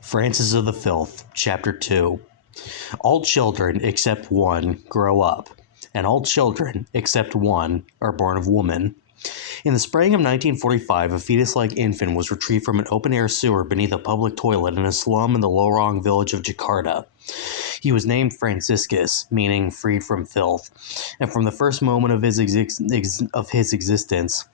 Francis of the Filth, Chapter 2. All children except one grow up, and all children except one are born of woman. In the spring of 1945, a fetus-like infant was retrieved from an open-air sewer beneath a public toilet in a slum in the Lorong village of Jakarta. He was named Franciscus, meaning freed from filth, and from the first moment of his existence,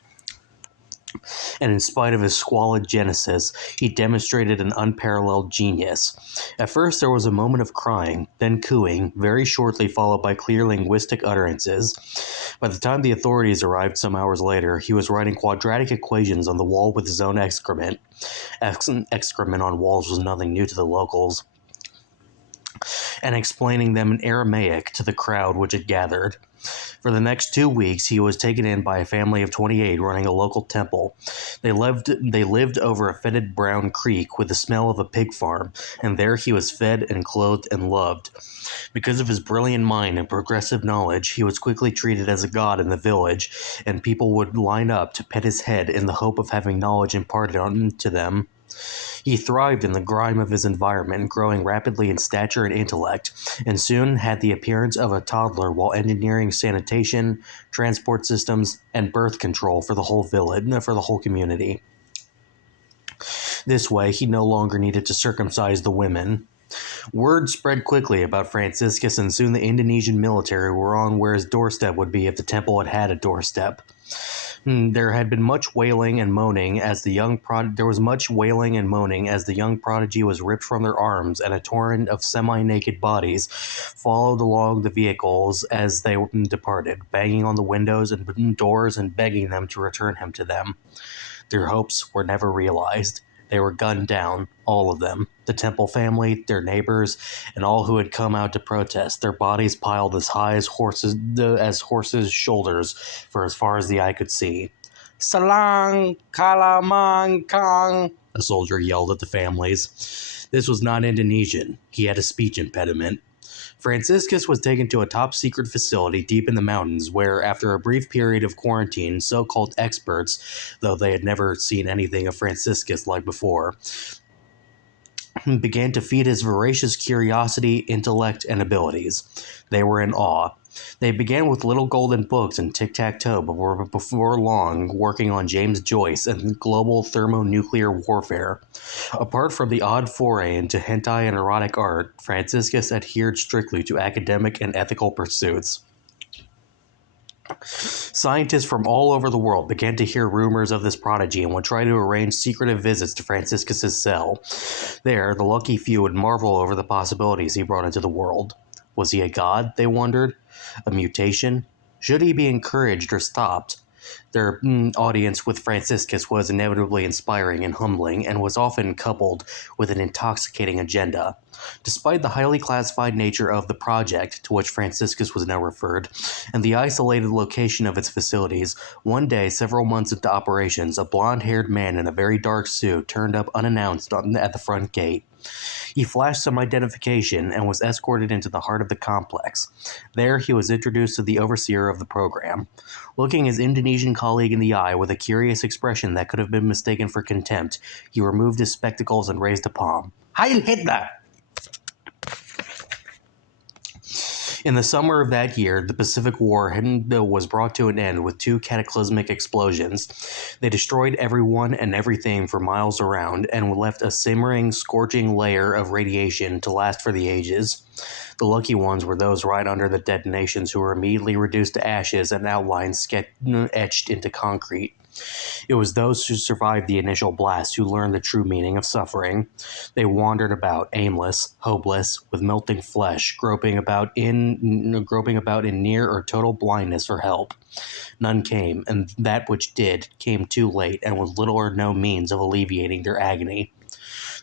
and in spite of his squalid genesis, he demonstrated an unparalleled genius. At first there was a moment of crying, then cooing, very shortly followed by clear linguistic utterances. By the time the authorities arrived some hours later, he was writing quadratic equations on the wall with his own excrement. Excrement on walls was nothing new to the locals, and explaining them in Aramaic to the crowd which had gathered. For the next 2 weeks, he was taken in by a family of 28 running a local temple. They lived over a fetid brown creek with the smell of a pig farm, and there he was fed and clothed and loved. Because of his brilliant mind and progressive knowledge, he was quickly treated as a god in the village, and people would line up to pet his head in the hope of having knowledge imparted to them. He thrived in the grime of his environment, growing rapidly in stature and intellect, and soon had the appearance of a toddler while engineering sanitation, transport systems, and birth control for the whole community. This way, he no longer needed to circumcise the women. Word spread quickly about Franciscus, and soon the Indonesian military were on where his doorstep would be if the temple had had a doorstep. There had been much wailing and moaning as the young prodigy was ripped from their arms, and a torrent of semi-naked bodies followed along the vehicles as they departed, banging on the windows and doors and begging them to return him to them. Their hopes were never realized. They were gunned down, all of them, the Temple family, their neighbors, and all who had come out to protest, their bodies piled as high as horses' shoulders for as far as the eye could see. "Salang Kalamangkang," a soldier yelled at the families. This was not Indonesian. He had a speech impediment. Franciscus was taken to a top-secret facility deep in the mountains where, after a brief period of quarantine, so-called experts, though they had never seen anything of Franciscus like before, began to feed his voracious curiosity, intellect, and abilities. They were in awe. They began with little golden books and tic-tac-toe, but were before long working on James Joyce and global thermonuclear warfare. Apart from the odd foray into hentai and erotic art, Franciscus adhered strictly to academic and ethical pursuits. Scientists from all over the world began to hear rumors of this prodigy and would try to arrange secretive visits to Franciscus's cell. There, the lucky few would marvel over the possibilities he brought into the world. Was he a god, they wondered? A mutation? Should he be encouraged or stopped? Their audience with Franciscus was inevitably inspiring and humbling, and was often coupled with an intoxicating agenda. Despite the highly classified nature of the project, to which Franciscus was now referred, and the isolated location of its facilities, one day, several months into operations, a blonde-haired man in a very dark suit turned up unannounced at the front gate. He flashed some identification and was escorted into the heart of the complex. There he was introduced to the overseer of the program. Looking his Indonesian colleague in the eye with a curious expression that could have been mistaken for contempt, he removed his spectacles and raised a palm. "Heil Hitler!" In the summer of that year, the Pacific War was brought to an end with 2 cataclysmic explosions. They destroyed everyone and everything for miles around, and left a simmering, scorching layer of radiation to last for the ages. The lucky ones were those right under the detonations who were immediately reduced to ashes and outlines etched into concrete. It was those who survived the initial blast who learned the true meaning of suffering. They wandered about, aimless, hopeless, with melting flesh, groping about in near or total blindness for help. None came, and that which did came too late, and with little or no means of alleviating their agony.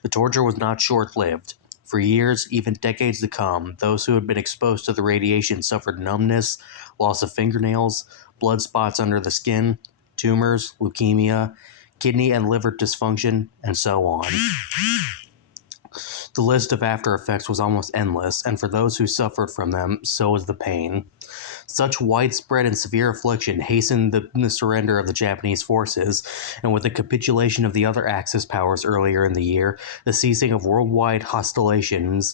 The torture was not short-lived. For years, even decades to come, those who had been exposed to the radiation suffered numbness, loss of fingernails, blood spots under the skin, tumors, leukemia, kidney and liver dysfunction, and so on. The list of after effects was almost endless, and for those who suffered from them, so was the pain. Such widespread and severe affliction hastened the surrender of the Japanese forces, and with the capitulation of the other Axis powers earlier in the year, the ceasing of worldwide hostilities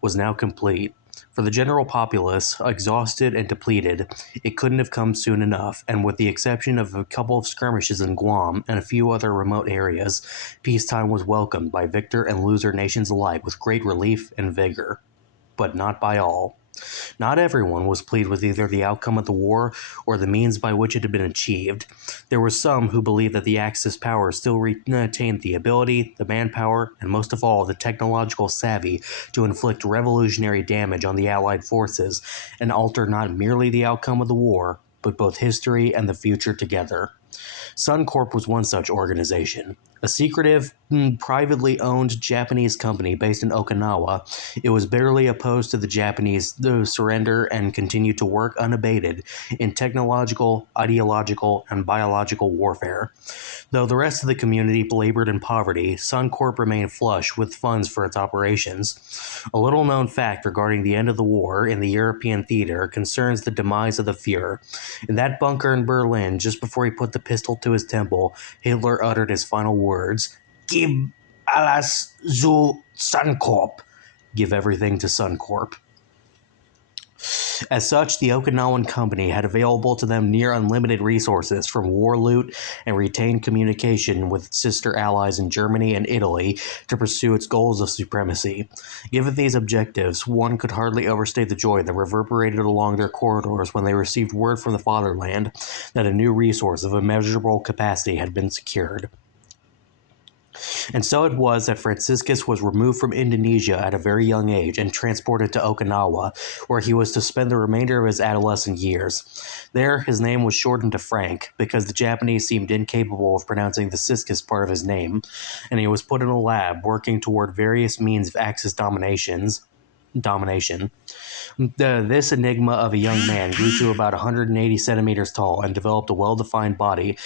was now complete. For the general populace, exhausted and depleted, it couldn't have come soon enough, and with the exception of a couple of skirmishes in Guam and a few other remote areas, peacetime was welcomed by victor and loser nations alike with great relief and vigor. But not by all. Not everyone was pleased with either the outcome of the war or the means by which it had been achieved. There were some who believed that the Axis powers still retained the ability, the manpower, and most of all, the technological savvy to inflict revolutionary damage on the Allied forces and alter not merely the outcome of the war, but both history and the future together. Suncorp was one such organization. A secretive, privately owned Japanese company based in Okinawa, it was bitterly opposed to the Japanese surrender and continued to work unabated in technological, ideological, and biological warfare. Though the rest of the community labored in poverty, Suncorp remained flush with funds for its operations. A little-known fact regarding the end of the war in the European theater concerns the demise of the Führer. In that bunker in Berlin, just before he put the pistol to his temple, Hitler uttered his final words, "Gib alles zu Suncorp." Give everything to Suncorp. As such, the Okinawan company had available to them near unlimited resources from war loot and retained communication with sister allies in Germany and Italy to pursue its goals of supremacy. Given these objectives, one could hardly overstate the joy that reverberated along their corridors when they received word from the fatherland that a new resource of immeasurable capacity had been secured. And so it was that Franciscus was removed from Indonesia at a very young age and transported to Okinawa, where he was to spend the remainder of his adolescent years. There, his name was shortened to Frank, because the Japanese seemed incapable of pronouncing the Ciscus part of his name, and he was put in a lab working toward various means of Axis domination. This enigma of a young man grew to about 180 centimeters tall and developed a well-defined body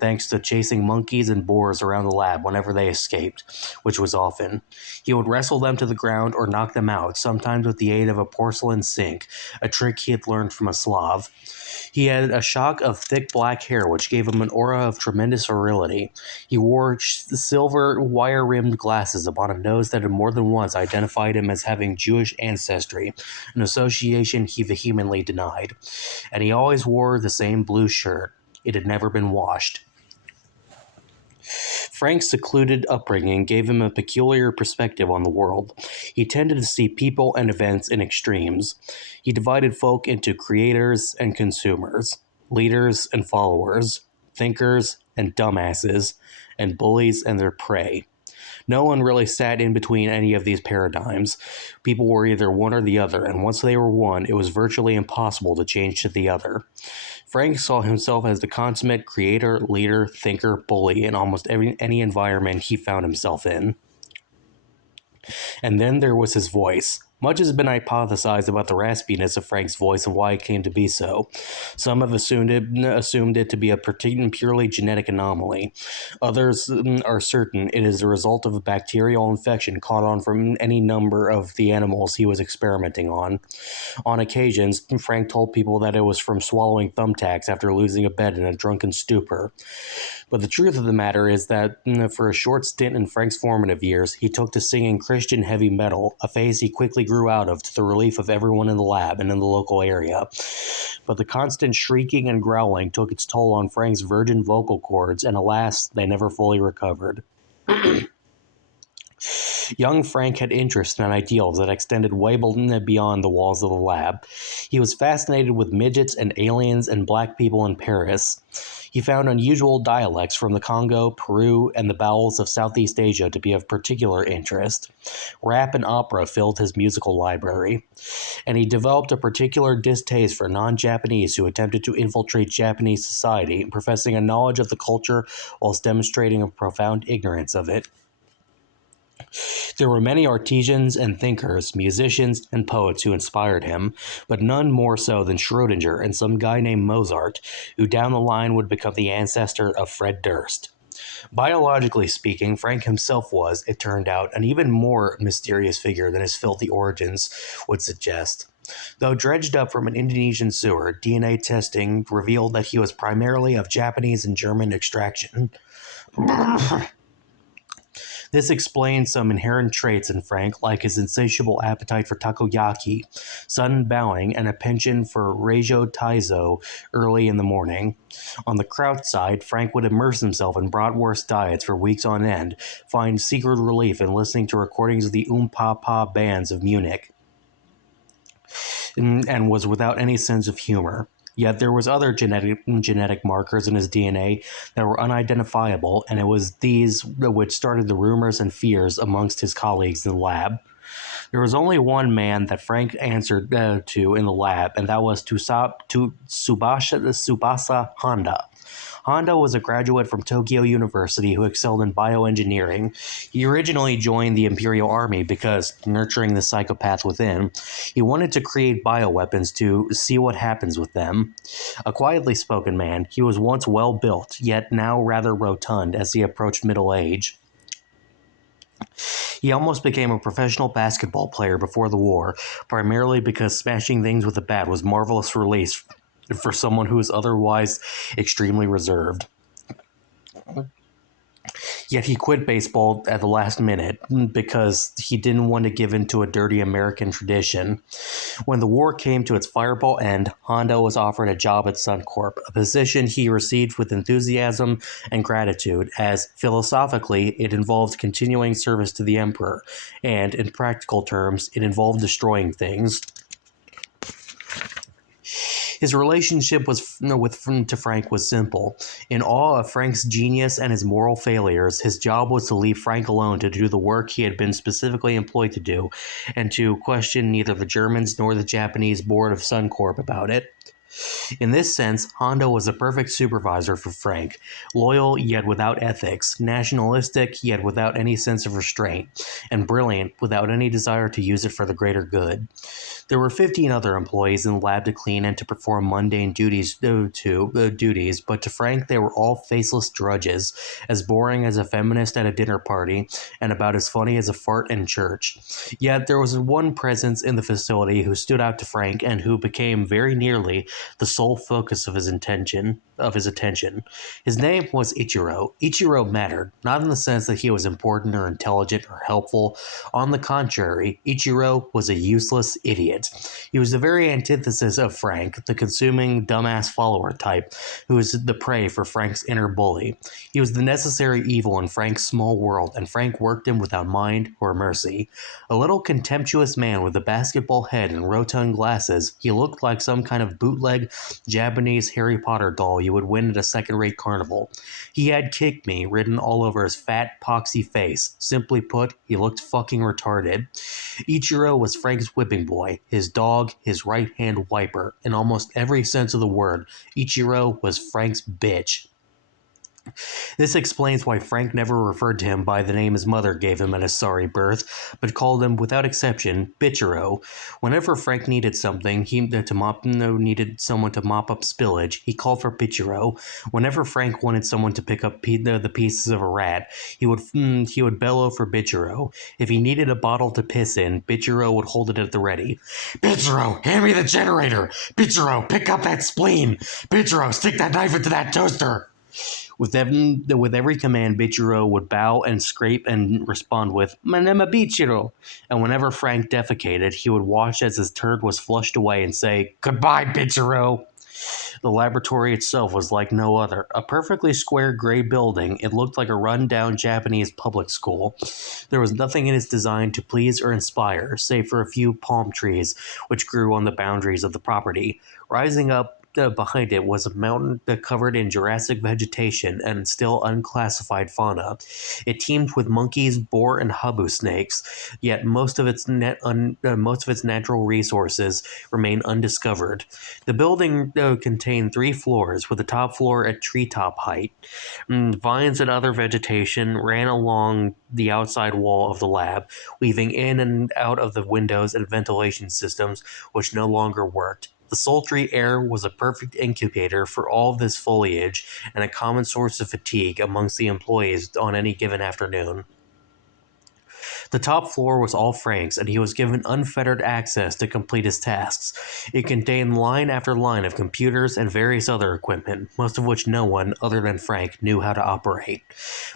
thanks to chasing monkeys and boars around the lab whenever they escaped, which was often. He would wrestle them to the ground or knock them out, sometimes with the aid of a porcelain sink, a trick he had learned from a Slav. He had a shock of thick black hair which gave him an aura of tremendous virility. He wore silver wire-rimmed glasses upon a nose that had more than once identified him as having Jewish ancestry, an association he vehemently denied. And he always wore the same blue shirt. It had never been washed. Frank's secluded upbringing gave him a peculiar perspective on the world. He tended to see people and events in extremes. He divided folk into creators and consumers, leaders and followers, thinkers and dumbasses, and bullies and their prey. No one really sat in between any of these paradigms. People were either one or the other, and once they were one, it was virtually impossible to change to the other. Frank saw himself as the consummate creator, leader, thinker, bully in almost any environment he found himself in. And then there was his voice. Much has been hypothesized about the raspiness of Frank's voice and why it came to be so. Some have assumed it to be a purely genetic anomaly. Others are certain it is the result of a bacterial infection caught on from any number of the animals he was experimenting on. On occasions, Frank told people that it was from swallowing thumbtacks after losing a bet in a drunken stupor. But the truth of the matter is that for a short stint in Frank's formative years, he took to singing Christian heavy metal, a phase he quickly grew out of to the relief of everyone in the lab and in the local area. But the constant shrieking and growling took its toll on Frank's virgin vocal cords, and alas, they never fully recovered. Young Frank had interests and ideals that extended way beyond the walls of the lab. He was fascinated with midgets and aliens and black people in Paris. He found unusual dialects from the Congo, Peru, and the bowels of Southeast Asia to be of particular interest. Rap and opera filled his musical library. And he developed a particular distaste for non-Japanese who attempted to infiltrate Japanese society, professing a knowledge of the culture whilst demonstrating a profound ignorance of it. There were many artisans and thinkers, musicians and poets who inspired him, but none more so than Schrödinger and some guy named Mozart, who down the line would become the ancestor of Fred Durst. Biologically speaking, Frank himself was, it turned out, an even more mysterious figure than his filthy origins would suggest. Though dredged up from an Indonesian sewer, DNA testing revealed that he was primarily of Japanese and German extraction. This explains some inherent traits in Frank, like his insatiable appetite for takoyaki, sudden bowing, and a penchant for Reijo Taizo early in the morning. On the kraut side, Frank would immerse himself in bratwurst diets for weeks on end, find secret relief in listening to recordings of the Pa bands of Munich, and was without any sense of humor. Yet there was other genetic markers in his DNA that were unidentifiable, and it was these which started the rumors and fears amongst his colleagues in the lab. There was only one man that Frank answered to in the lab, and that was Tsubasa Honda. Honda was a graduate from Tokyo University who excelled in bioengineering. He originally joined the Imperial Army because, nurturing the psychopath within, he wanted to create bioweapons to see what happens with them. A quietly spoken man, he was once well built, yet now rather rotund as he approached middle age. He almost became a professional basketball player before the war, primarily because smashing things with a bat was marvelous release for someone who is otherwise extremely reserved. Yet he quit baseball at the last minute because he didn't want to give in to a dirty American tradition. When the war came to its fireball end, Honda was offered a job at Suncorp, a position he received with enthusiasm and gratitude, as philosophically it involved continuing service to the Emperor, and in practical terms, it involved destroying things. His relationship to Frank was simple. In awe of Frank's genius and his moral failures, his job was to leave Frank alone to do the work he had been specifically employed to do, and to question neither the Germans nor the Japanese board of Suncorp about it. In this sense, Honda was a perfect supervisor for Frank, loyal yet without ethics, nationalistic yet without any sense of restraint, and brilliant without any desire to use it for the greater good. There were 15 other employees in the lab to clean and to perform mundane duties, but to Frank they were all faceless drudges, as boring as a feminist at a dinner party, and about as funny as a fart in church. Yet there was one presence in the facility who stood out to Frank and who became very nearly the sole focus of his attention. His name was Ichiro. Ichiro mattered, not in the sense that he was important or intelligent or helpful. On the contrary, Ichiro was a useless idiot. He was the very antithesis of Frank, the consuming, dumbass follower type, who was the prey for Frank's inner bully. He was the necessary evil in Frank's small world, and Frank worked him without mind or mercy. A little contemptuous man with a basketball head and rotund glasses, he looked like some kind of bootleg Japanese Harry Potter doll you would win at a second-rate carnival. He had "kick me" written all over his fat, poxy face. Simply put, he looked fucking retarded. Ichiro was Frank's whipping boy, his dog, his right-hand wiper. In almost every sense of the word, Ichiro was Frank's bitch. This explains why Frank never referred to him by the name his mother gave him at his sorry birth, but called him, without exception, Bitchero. Whenever Frank needed something, needed someone to mop up spillage, he called for Bitchero. Whenever Frank wanted someone to pick up the pieces of a rat, he would bellow for Bitchero. If he needed a bottle to piss in, Bitchero would hold it at the ready. "Bitchero, hand me the generator! Bitchero, pick up that spleen! Bitchero, stick that knife into that toaster!" With every command, Bichiro would bow and scrape and respond with, "My name is Bichiro." And whenever Frank defecated, he would watch as his turd was flushed away and say, "Goodbye, Bichiro." The laboratory itself was like no other. A perfectly square gray building, it looked like a run-down Japanese public school. There was nothing in its design to please or inspire, save for a few palm trees which grew on the boundaries of the property. Rising up behind it was a mountain covered in Jurassic vegetation and still unclassified fauna. It teemed with monkeys, boar, and habu snakes, yet most of its natural resources remain undiscovered. The building contained 3 floors, with the top floor at treetop height. Vines and other vegetation ran along the outside wall of the lab, weaving in and out of the windows and ventilation systems which no longer worked. The sultry air was a perfect incubator for all of this foliage and a common source of fatigue amongst the employees on any given afternoon. The top floor was all Frank's, and he was given unfettered access to complete his tasks. It contained line after line of computers and various other equipment, most of which no one, other than Frank, knew how to operate.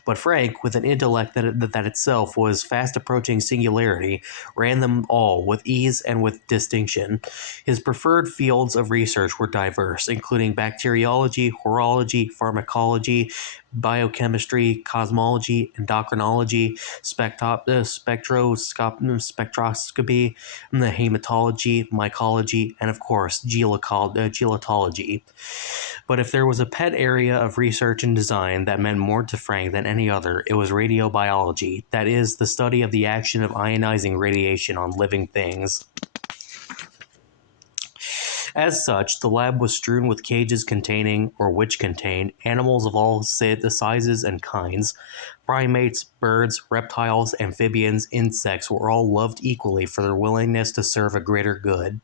But Frank, with an intellect that itself was fast approaching singularity, ran them all with ease and with distinction. His preferred fields of research were diverse, including bacteriology, horology, pharmacology, biochemistry, cosmology, endocrinology, spectroscopy, the hematology, mycology, and of course, geolotology. But if there was a pet area of research and design that meant more to Frank than any other, it was radiobiology, that is, the study of the action of ionizing radiation on living things. As such, the lab was strewn with cages containing, or which contained, animals of all sizes and kinds. Primates, birds, reptiles, amphibians, insects were all loved equally for their willingness to serve a greater good.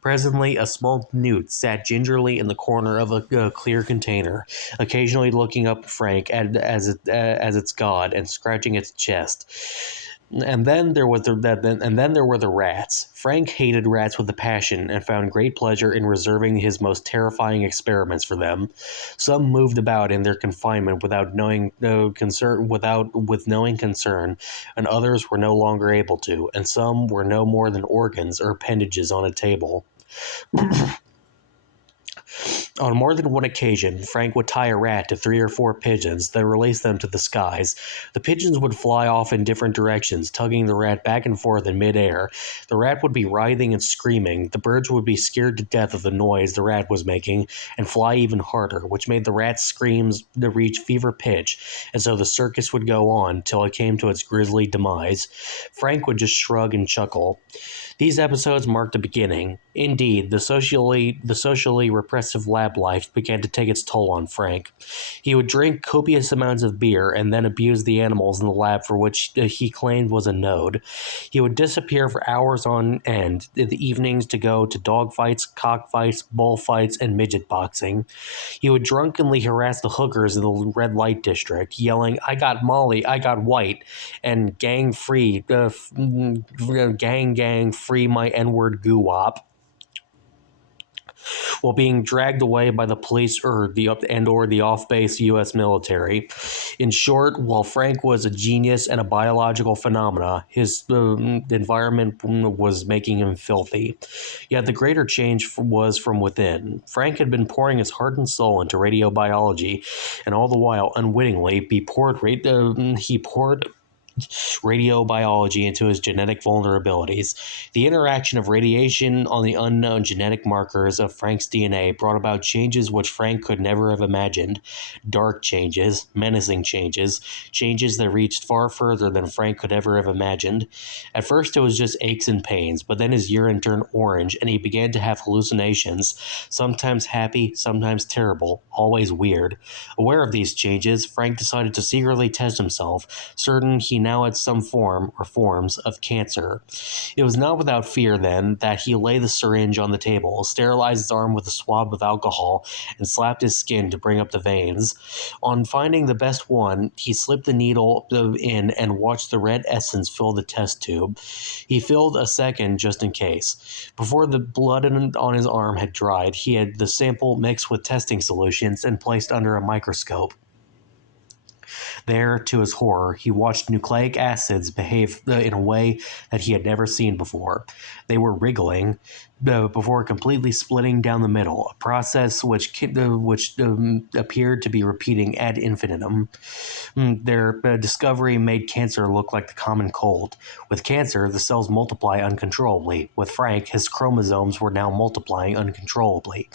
Presently, a small newt sat gingerly in the corner of a clear container, occasionally looking up at Frank as its god and scratching its chest. And then there were the rats. Frank hated rats with a passion and found great pleasure in reserving his most terrifying experiments for them. Some moved about in their confinement with knowing concern, and others were no longer able to, and some were no more than organs or appendages on a table. On more than one occasion, Frank would tie a rat to 3 or 4 pigeons, then release them to the skies. The pigeons would fly off in different directions, tugging the rat back and forth in midair. The rat would be writhing and screaming. The birds would be scared to death of the noise the rat was making, and fly even harder, which made the rat's screams to reach fever pitch, and so the circus would go on till it came to its grisly demise. Frank would just shrug and chuckle. These episodes marked a beginning. Indeed, the socially repressive lab life began to take its toll on Frank. He would drink copious amounts of beer and then abuse the animals in the lab for which he claimed was a node. He would disappear for hours on end in the evenings to go to dogfights, cockfights, bullfights, and midget boxing. He would drunkenly harass the hookers in the red light district, yelling, "I got Molly, I got white," and gang free my N-word goo-wop, while being dragged away by the police or the off-base U.S. military. In short, while Frank was a genius and a biological phenomena, his environment was making him filthy. Yet the greater change was from within. Frank had been pouring his heart and soul into radiobiology, and all the while, unwittingly, he poured radiobiology into his genetic vulnerabilities. The interaction of radiation on the unknown genetic markers of Frank's DNA brought about changes which Frank could never have imagined. Dark changes, menacing changes, changes that reached far further than Frank could ever have imagined. At first it was just aches and pains, but then his urine turned orange and he began to have hallucinations, sometimes happy, sometimes terrible, always weird. Aware of these changes, Frank decided to secretly test himself, certain he now had some form or forms of cancer. It was not without fear, then, that he laid the syringe on the table, sterilized his arm with a swab of alcohol, and slapped his skin to bring up the veins. On finding the best one, he slipped the needle in and watched the red essence fill the test tube. He filled a second just in case. Before the blood on his arm had dried, he had the sample mixed with testing solutions and placed under a microscope. There, to his horror, he watched nucleic acids behave in a way that he had never seen before. They were wriggling before completely splitting down the middle, a process which appeared to be repeating ad infinitum. Their discovery made cancer look like the common cold. With cancer, the cells multiply uncontrollably. With Frank, his chromosomes were now multiplying uncontrollably.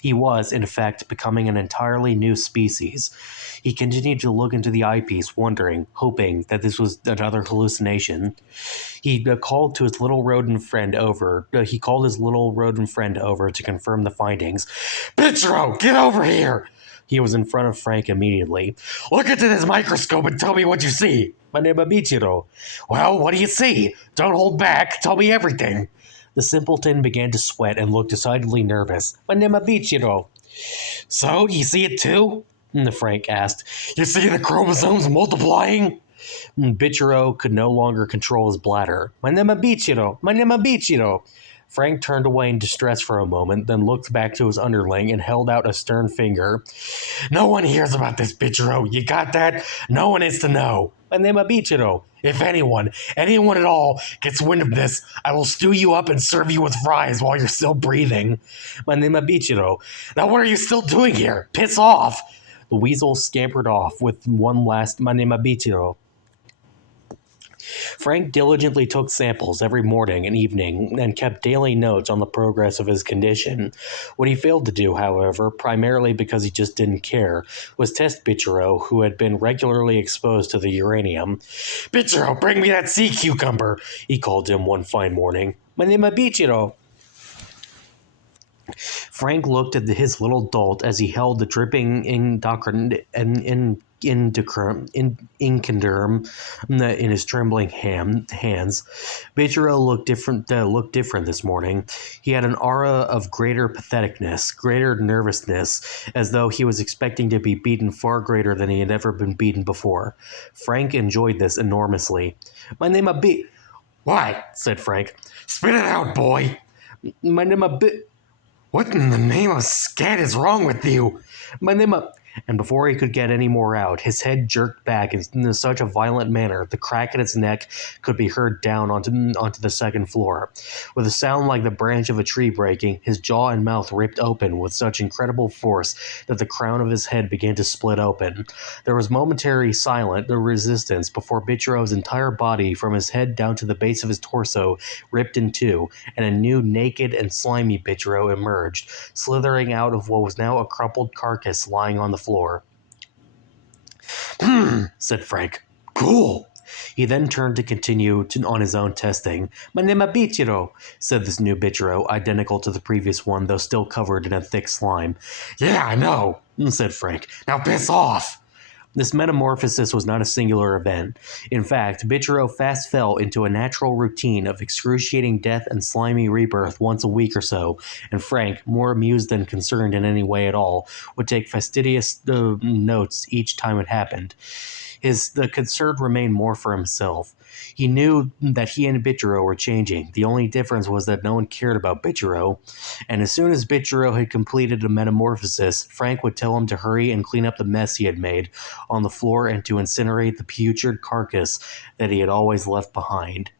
He was, in effect, becoming an entirely new species. He continued to look into the eyepiece, wondering, hoping that this was another hallucination. He called his little rodent friend over to confirm the findings. "Pietro, get over here!" He was in front of Frank immediately. "Look into this microscope and tell me what you see." "My name is Pietro." "Well, what do you see? Don't hold back. Tell me everything." The simpleton began to sweat and looked decidedly nervous. "My name is Bichiro." "So, you see it too?" Frank asked. "You see the chromosomes multiplying?" Bichiro could no longer control his bladder. "My name is Bichiro! My name is Bichiro!" Frank turned away in distress for a moment, then looked back to his underling and held out a stern finger. "No one hears about this, Bichiro. You got that? No one is to know. My name is Bichiro. If anyone at all, gets wind of this, I will stew you up and serve you with fries while you're still breathing. My name is Bichiro. Now what are you still doing here? Piss off!" The weasel scampered off with one last "My name is Bichiro." Frank diligently took samples every morning and evening and kept daily notes on the progress of his condition. What he failed to do, however, primarily because he just didn't care, was test Bichiro, who had been regularly exposed to the uranium. "Bichiro, bring me that sea cucumber," he called to him one fine morning. "My name is Bichiro." Frank looked at his little dolt as he held the dripping inkenderm in his trembling hands. Bichiro looked different this morning. He had an aura of greater patheticness, greater nervousness, as though he was expecting to be beaten far greater than he had ever been beaten before. Frank enjoyed this enormously. "My name is "What?" said Frank. "Spit it out, boy." "My name is What in the name of scat is wrong with you? My name is..." And before he could get any more out, his head jerked back in such a violent manner the crack in its neck could be heard down onto the second floor. With a sound like the branch of a tree breaking, his jaw and mouth ripped open with such incredible force that the crown of his head began to split open. There was momentary silent resistance before Bichiro's entire body, from his head down to the base of his torso, ripped in two, and a new naked and slimy Bichiro emerged, slithering out of what was now a crumpled carcass lying on the floor. Said Frank. "Cool." He then turned to continue on his own testing. "My name is Bichiro," said this new Bichiro, identical to the previous one, though still covered in a thick slime. "Yeah, I know," said Frank. "Now piss off." This metamorphosis was not a singular event. In fact, Bichiro fast fell into a natural routine of excruciating death and slimy rebirth once a week or so, and Frank, more amused than concerned in any way at all, would take fastidious notes each time it happened. The concern remained more for himself. He knew that he and Bichiro were changing. The only difference was that no one cared about Bichiro. And as soon as Bichiro had completed a metamorphosis, Frank would tell him to hurry and clean up the mess he had made on the floor and to incinerate the putrid carcass that he had always left behind.